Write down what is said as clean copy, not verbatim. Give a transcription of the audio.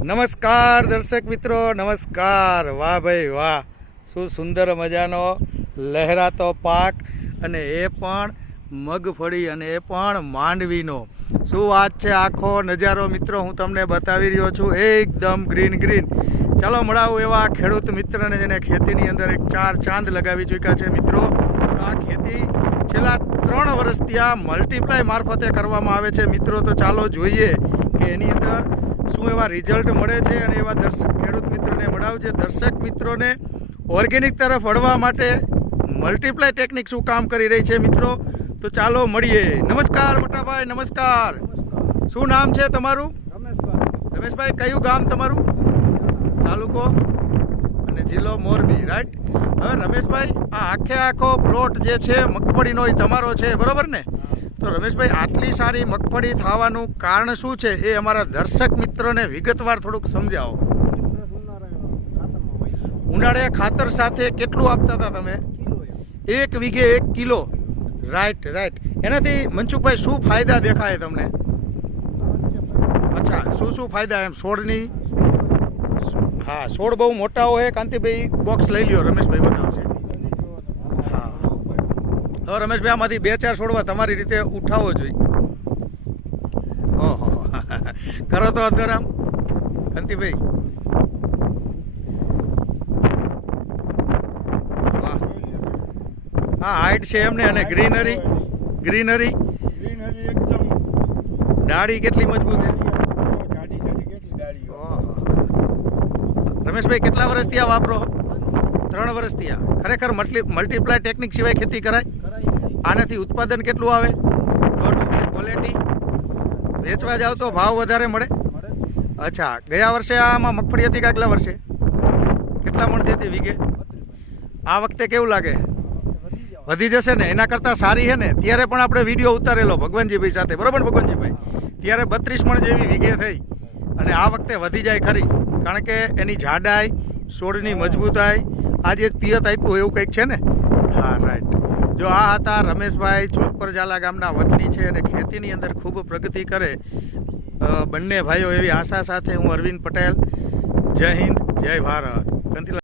નમસ્કાર દર્શક મિત્રો, નમસ્કાર. વાહ ભાઈ વાહ, શું સુંદર મજાનો લહેરાતો પાક, અને એ પણ મગફળી, અને એ પણ માંડવીનો. શું વાત છે, આખો નજારો મિત્રો હું તમને બતાવી રહ્યો છું, એકદમ ગ્રીન ગ્રીન. ચાલો મળાવું એવા ખેડૂત મિત્રને જેને ખેતીની અંદર એક ચાર ચાંદ લગાવી ચૂક્યા છે મિત્રો. આ ખેતી છેલ્લા 3 વર્ષથી આ મલ્ટીપ્લાય મારફતે કરવામાં આવે છે મિત્રો. તો ચાલો જોઈએ કે એની અંદર શું એવા રિઝલ્ટ મળે છે, અને એવા ખેડૂત મિત્રોને મળાવજે. દર્શક મિત્રોને ઓર્ગેનિક તરફ વળવા માટે મલ્ટીપ્લાય ટેકનિક શું કામ કરી રહી છે મિત્રો. તો ચાલો મળીએ. નમસ્કાર મોટાભાઈ, નમસ્કાર. શું નામ છે તમારું? રમેશભાઈ. કયું ગામ તમારું? તાલુકો અને જિલ્લો મોરબી, રાઈટ. હવે રમેશભાઈ, આ આખો પ્લોટ જે છે મગફળીનો એ તમારો છે, બરોબર ને? તો રમેશભાઈ, આટલી સારી મગફળી થવાનું કારણ શું છે એ અમારા દર્શક મિત્રોને વિગતવાર થોડુંક સમજાવો. ઉનાળે ખાતર સાથે કેટલું આપતા હતા તમે? 1 વીઘે 1 કિલો. Right right. એનાથી મનસુખભાઈ શું ફાયદા દેખાય તમને? અચ્છા, શું ફાયદા એમ છોડની? હા, છોડ બહુ મોટા હોય. કાંતિભાઈ બોક્સ લઈ લ્યો, રમેશભાઈ બતાવશે. હા, હવે રમેશભાઈ આમાંથી 2-4 છોડવા તમારી રીતે ઉઠાવવો જોઈએ. ઓહો, કરો તો અધરામ કાંતિભાઈ. વાહ, હા હાઈટ છે એમને, અને ગ્રીનરી ડાળી કેટલી મજબૂત છે. રમેશભાઈ, કેટલા વર્ષથી આ વાપરો? 3 વર્ષથી આ. ખરેખર મલ્ટીપ્લાય ટેકનિક સિવાય ખેતી કરાય? આનાથી ઉત્પાદન કેટલું આવે? ક્વોલિટી વેચવા જાવ તો ભાવ વધારે મળે? અચ્છા, ગયા વર્ષે આમાં મગફળી હતી કે આગલા વર્ષે? કેટલા મણ હતી વીઘે? આ વખતે કેવું લાગે? વધી જશે ને? એના કરતાં સારી છે ને. ત્યારે પણ આપણે વિડીયો ઉતારેલો ભગવાનજીભાઈ સાથે, બરોબર ભગવાનજીભાઈ? ત્યારે 32 મણ જેવી વીઘે થઈ, અને આ વખતે વધી જાય ખરી, કારણ કે એની જાડાઈ, છોડની મજબૂતાઈ, આજે જ પિયત આપ્યું એવું કંઈક છે ને. હા, રાઈટ. જો આ હતા રમેશભાઈ, જોધપર ઝાલા ગામના વતની છે, અને ખેતીની અંદર ખૂબ પ્રગતિ કરે બંને ભાઈઓ, એવી આશા સાથે હું અરવિંદ પટેલ. જય હિન્દ, જય ભારત.